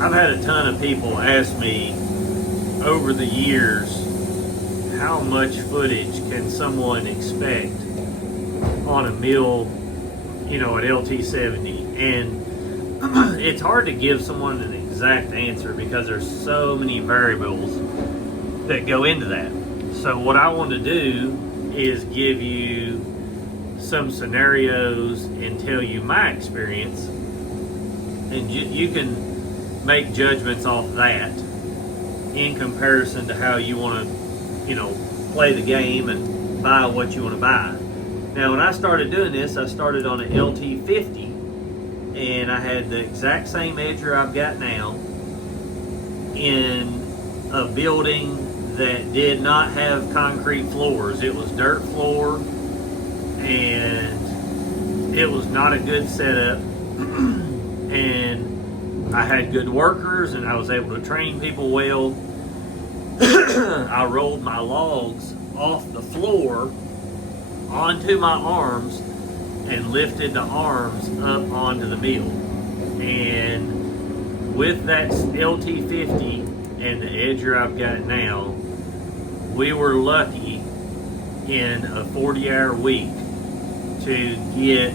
I've had a ton of people ask me over the years, how much footage can someone expect on a mill, you know, at LT70? And it's hard to give someone an exact answer because there's so many variables that go into that. So what I want to do is give you some scenarios and tell you my experience, and you can make judgments off that in comparison to how you want to, you know, play the game and buy what you want to buy. Now, when I started doing this, I started on an LT50, and I had the exact same edger I've got now in a building that did not have concrete floors. It was dirt floor, and it was not a good setup. And I had good workers, and I was able to train people well. I rolled my logs off the floor onto my arms and lifted the arms up onto the mill. And with that LT50 and the edger I've got now, we were lucky in a 40-hour week to get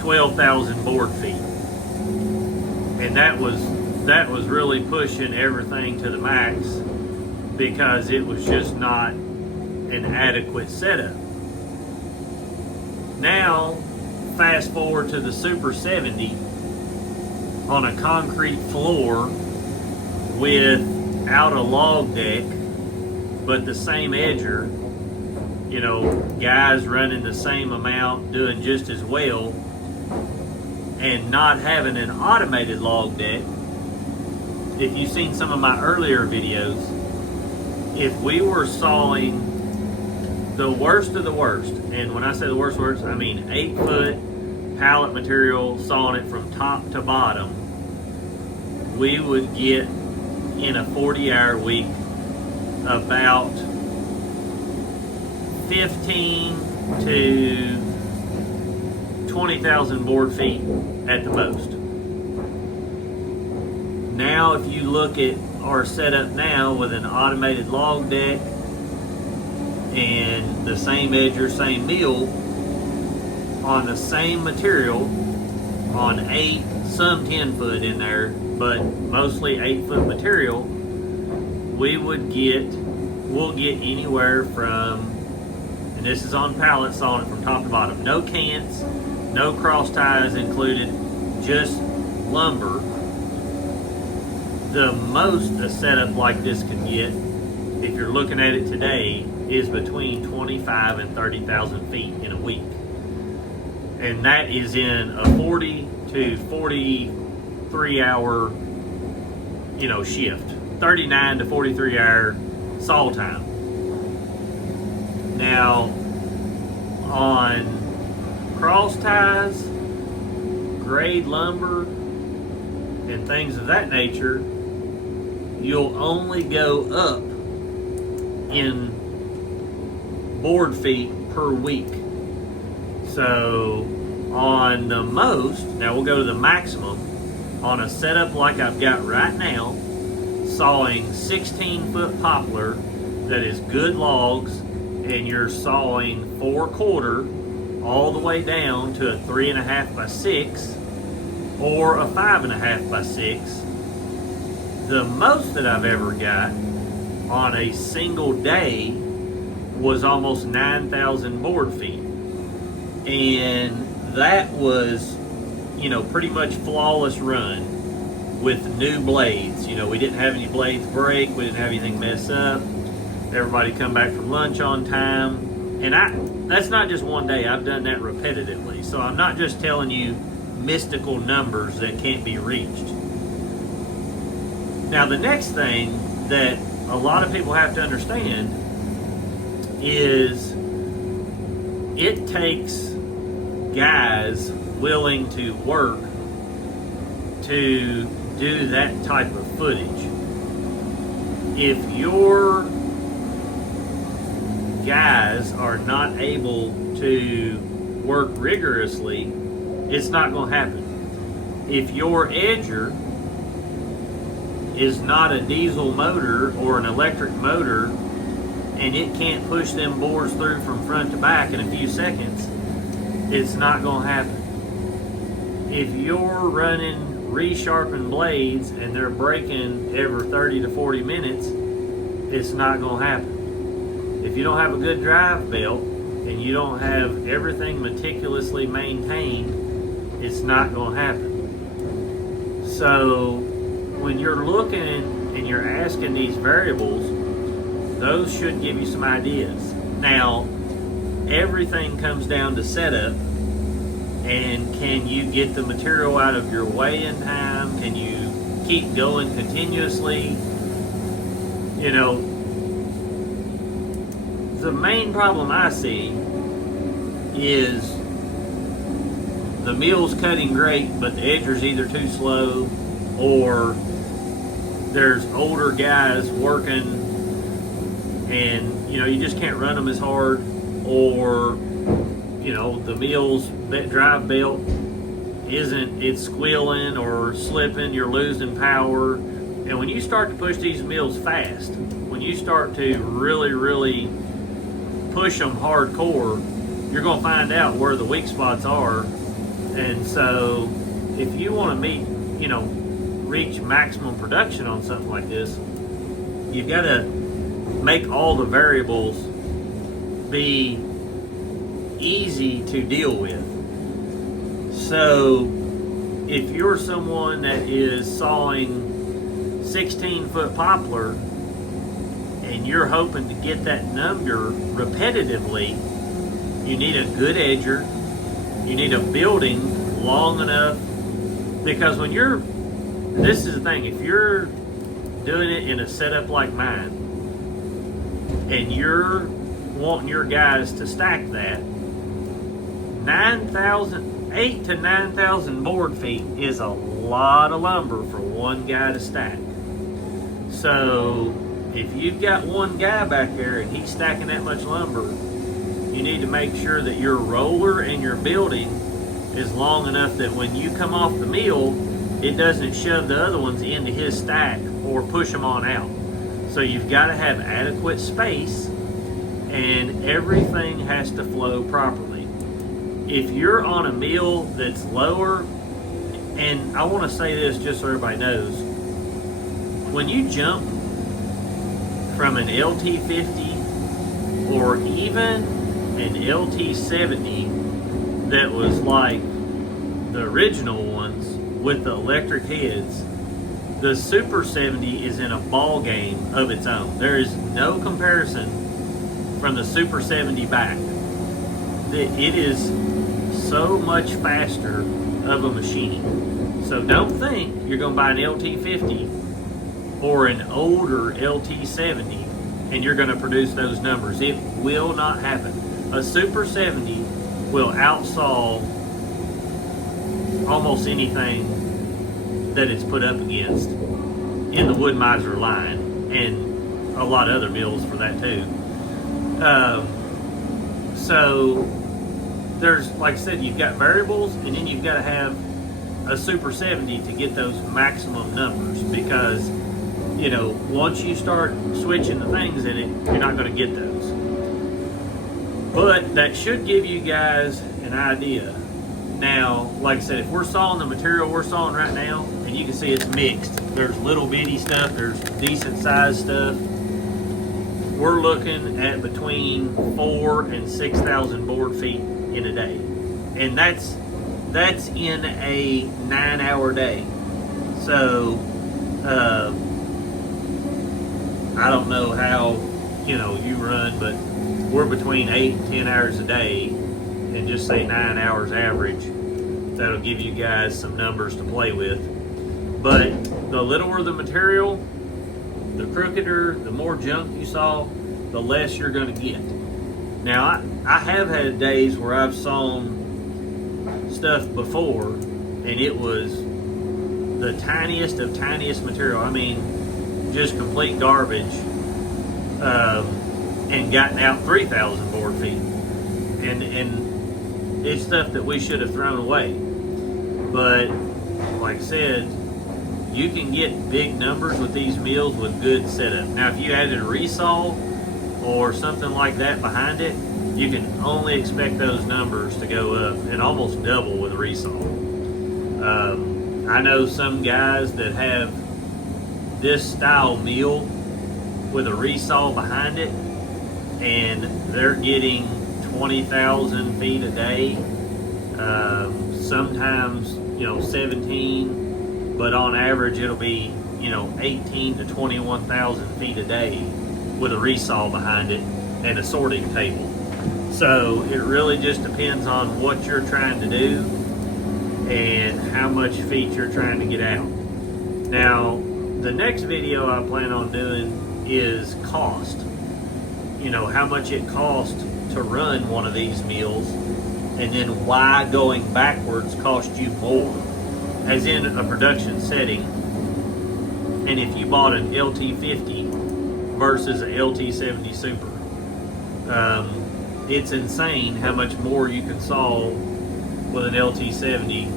12,000 board feet. And that was really pushing everything to the max because it was just not an adequate setup. Now, fast forward to the Super 70 on a concrete floor without a log deck, but the same edger, you know, guys running the same amount, doing just as well, and not having an automated log deck. If you've seen some of my earlier videos, if we were sawing the worst of the worst, and when I say the worst I mean 8-foot pallet material, sawing it from top to bottom, we would get in a 40-hour week about 15 to 20,000 board feet at the most. Now, if you look at our setup now with an automated log deck and the same edger, same mill, on the same material, on 8, some 10 foot in there, but mostly 8-foot material, we'll get anywhere from, and this is on pallets, sawing it from top to bottom, no cants, no cross ties included, just lumber. The most a setup like this could get, if you're looking at it today, is between 25 and 30,000 feet in a week. And that is in a 40 to 43 hour, you know, shift. 39 to 43 hour saw time. Now, on cross ties, grade lumber, and things of that nature, you'll only go up in board feet per week. So on the most, now we'll go to the maximum, on a setup like I've got right now, sawing 16-foot poplar that is good logs, and you're sawing 4/4 all the way down to a 3.5 by 6 or a 5.5 by 6. The most that I've ever got on a single day was almost 9,000 board feet. And that was, you know, pretty much flawless run with new blades. You know, we didn't have any blades break, we didn't have anything mess up. Everybody come back from lunch on time. And that's not just one day, I've done that repetitively. So I'm not just telling you mystical numbers that can't be reached. Now, the next thing that a lot of people have to understand is it takes guys willing to work to do that type of footage. If your guys are not able to work rigorously, it's not going to happen. if your edger is not a diesel motor or an electric motor and it can't push them boards through from front to back in a few seconds, it's not going to happen. If you're running resharpened blades and they're breaking every 30 to 40 minutes, it's not going to happen. If you don't have a good drive belt and you don't have everything meticulously maintained, it's not going to happen. So when you're looking and you're asking these variables, those should give you some ideas. Now, everything comes down to setup, and can you get the material out of your way in time? Can you keep going continuously? You know, the main problem I see is the mill's cutting great, but the edger's either too slow, or there's older guys working and you know you just can't run them as hard, or you know the mill's drive belt it's squealing or slipping, you're losing power. And when you start to push these mills fast, when you start to really push them hardcore, you're going to find out where the weak spots are. And so if you want to meet, you know, reach maximum production on something like this, you've got to make all the variables be easy to deal with. So if you're someone that is sawing 16-foot poplar and you're hoping to get that number repetitively, you need a good edger, you need a building long enough, because when you're, this is the thing, if you're doing it in a setup like mine and you're wanting your guys to stack that, 8 to 9,000 board feet is a lot of lumber for one guy to stack. So if you've got one guy back there and he's stacking that much lumber, you need to make sure that your roller and your building is long enough that when you come off the mill, it doesn't shove the other ones into his stack or push them on out. So you've got to have adequate space, and everything has to flow properly. If you're on a mill that's lower, and I want to say this just so everybody knows, when you jump from an LT50 or even an LT70 that was like the original ones with the electric heads, the Super 70 is in a ball game of its own. There is no comparison from the Super 70 back. It is so much faster of a machine. So don't think you're going to buy an LT50 or an older LT70 and you're going to produce those numbers. It will not happen. A Super 70 will outsaw almost anything that it's put up against in the Woodmizer line, and a lot of other mills for that too. So there's, like I said, you've got variables, and then you've got to have a Super 70 to get those maximum numbers, because you know once you start switching the things in it, you're not going to get those. But that should give you guys an idea. Now, like I said, if we're sawing the material we're sawing right now, and you can see it's mixed. There's little bitty stuff, there's decent sized stuff. We're looking at between 4,000 and 6,000 board feet in a day. And that's in a 9-hour day. So, I don't know how, you know, you run, but we're between 8 and 10 hours a day, and just say 9 hours average. That'll give you guys some numbers to play with. But the littler the material, the crookeder, the more junk you saw, the less you're going to get. Now, I have had days where I've sawn stuff before, and it was the tiniest of tiniest material. I mean, just complete garbage, and gotten out 3,000 board feet. And it's stuff that we should have thrown away. But like like I said, you can get big numbers with these mills with good setup. Now, if you added a resaw or something like that behind it, you can only expect those numbers to go up and almost double with a resaw. I know some guys that have this style mill with a resaw behind it, and they're getting 20,000 feet a day, sometimes 17, but on average it'll be 18 to 21,000 feet a day with a resaw behind it and a sorting table. So it really just depends on what you're trying to do and how much feet you're trying to get out. Now, the next video I plan on doing is cost. How much it costs to run one of these mills, and then why going backwards costs you more, as in a production setting. And if you bought an LT50 versus an LT70 Super, it's insane how much more you can saw with an LT70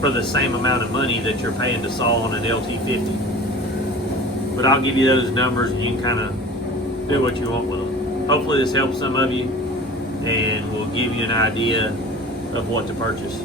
for the same amount of money that you're paying to saw on an LT50. But I'll give you those numbers and you can kind of do what you want with them. Hopefully this helps some of you and will give you an idea of what to purchase.